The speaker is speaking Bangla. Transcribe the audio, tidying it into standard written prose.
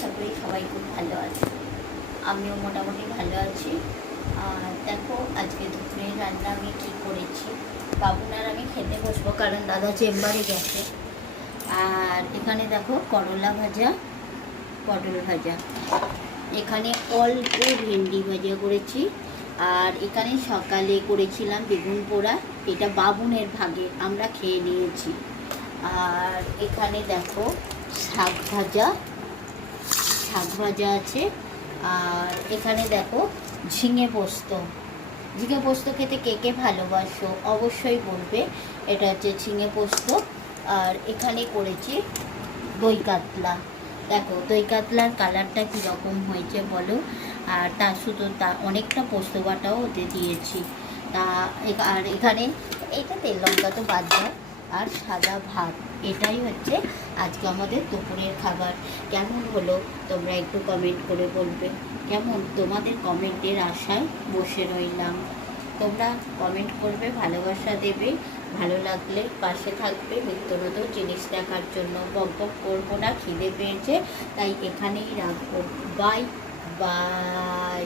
আশা করি সবাই খুব ভালো আছে। আমিও মোটামুটি ভালো আছি। আর দেখো আজকে দুপুরের রান্না আমি কী করেছি। বাবুনার আমি খেতে বসবো কারণ দাদা চেম্বারে গেছে। আর এখানে দেখো করলা ভাজা, পটল ভাজা, এখানে অল্প ভেন্ডি ভাজা করেছি। আর এখানে সকালে করেছিলাম বেগুন পোড়া, এটা বাবুনের ভাগে, আমরা খেয়ে নিয়েছি। আর এখানে দেখো শাক ভাজা আছে। আর এখানে দেখো ঝিঙে পোস্ত খেতে কে কে ভালোবাসো অবশ্যই বলবে। এটা হচ্ছে ঝিঙে পোস্ত। আর এখানে করেছি দই কাতলা। দেখো দই কাতলার কালারটা কীরকম হয়েছে বলো। আর তার শুধু অনেকটা পোস্ত বাটাও ওতে দিয়েছি। আর এখানে এইটা তেল লঙ্কা তো বাদ যায়। আর সাদা ভাত, এটাই হচ্ছে আজকে আমাদের দুপুরের খাবার। কেমন হলো তোমরা একটু কমেন্ট করে বলবে। কেমন, তোমাদের কমেন্টের আশায় বসে রইলাম। তোমরা কমেন্ট করবে, ভালোবাসা দেবে, ভালো লাগলে পাশে থাকবে নিত্য নতুন জিনিস দেখার জন্য। বক বক করবো না, খিদে পেয়েছে তাই এখানেই রাখবো। Bye bye.